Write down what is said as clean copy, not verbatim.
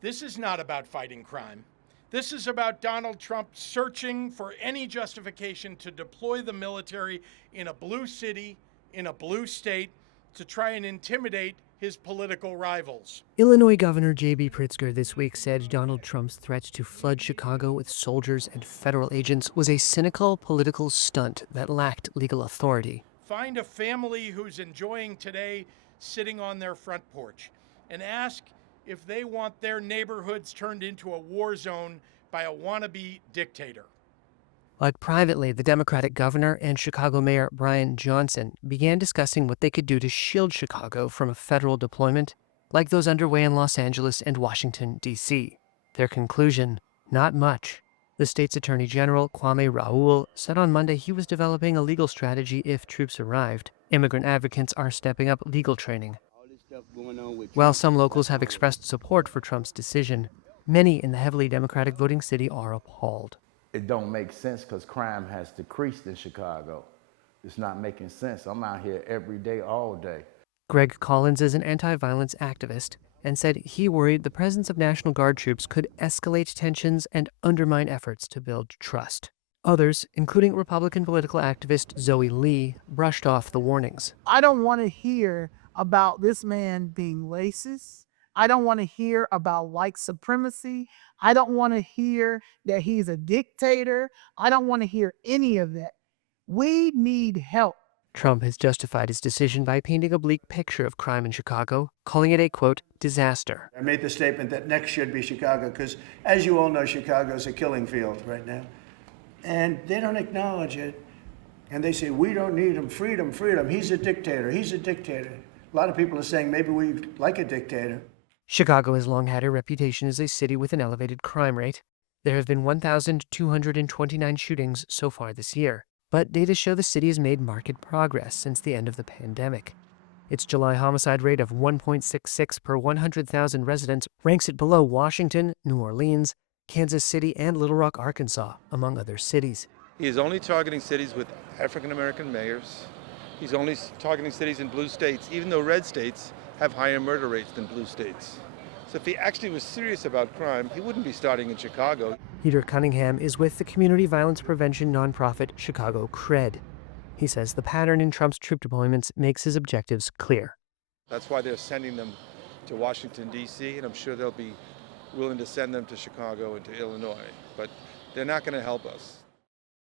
This is not about fighting crime. This is about Donald Trump searching for any justification to deploy the military in a blue city, in a blue state, to try and intimidate his political rivals. Illinois Governor J.B. Pritzker this week said Donald Trump's threat to flood Chicago with soldiers and federal agents was a cynical political stunt that lacked legal authority. Find a family who's enjoying today sitting on their front porch and ask if they want their neighborhoods turned into a war zone by a wannabe dictator. But privately, the Democratic governor and Chicago Mayor Brian Johnson began discussing what they could do to shield Chicago from a federal deployment like those underway in Los Angeles and Washington, D.C. Their conclusion, not much. The state's Attorney General, Kwame Raoul, said on Monday he was developing a legal strategy if troops arrived. Immigrant advocates are stepping up legal training. While some locals have expressed support for Trump's decision, many in the heavily Democratic voting city are appalled. It don't make sense because crime has decreased in Chicago. It's not making sense. I'm out here every day, all day. Greg Collins is an anti-violence activist and said he worried the presence of National Guard troops could escalate tensions and undermine efforts to build trust. Others, including Republican political activist Zoe Lee, brushed off the warnings. I don't want to hear about this man being racist. I don't want to hear about white supremacy. I don't want to hear that he's a dictator. I don't want to hear any of that. We need help. Trump has justified his decision by painting a bleak picture of crime in Chicago, calling it a, quote, disaster. I made the statement that next should be Chicago because, as you all know, Chicago is a killing field right now. And they don't acknowledge it. And they say, we don't need him. Freedom, freedom. He's a dictator. He's a dictator. A lot of people are saying maybe we like a dictator. Chicago has long had a reputation as a city with an elevated crime rate. There have been 1,229 shootings so far this year, but data show the city has made marked progress since the end of the pandemic. Its July homicide rate of 1.66 per 100,000 residents ranks it below Washington, New Orleans, Kansas City, and Little Rock, Arkansas, among other cities. He is only targeting cities with African-American mayors. He's only targeting cities in blue states, even though red states have higher murder rates than blue states. So if he actually was serious about crime, he wouldn't be starting in Chicago. Peter Cunningham is with the community violence prevention nonprofit Chicago CRED. He says the pattern in Trump's troop deployments makes his objectives clear. That's why they're sending them to Washington, D.C., and I'm sure they'll be willing to send them to Chicago and to Illinois. But they're not going to help us.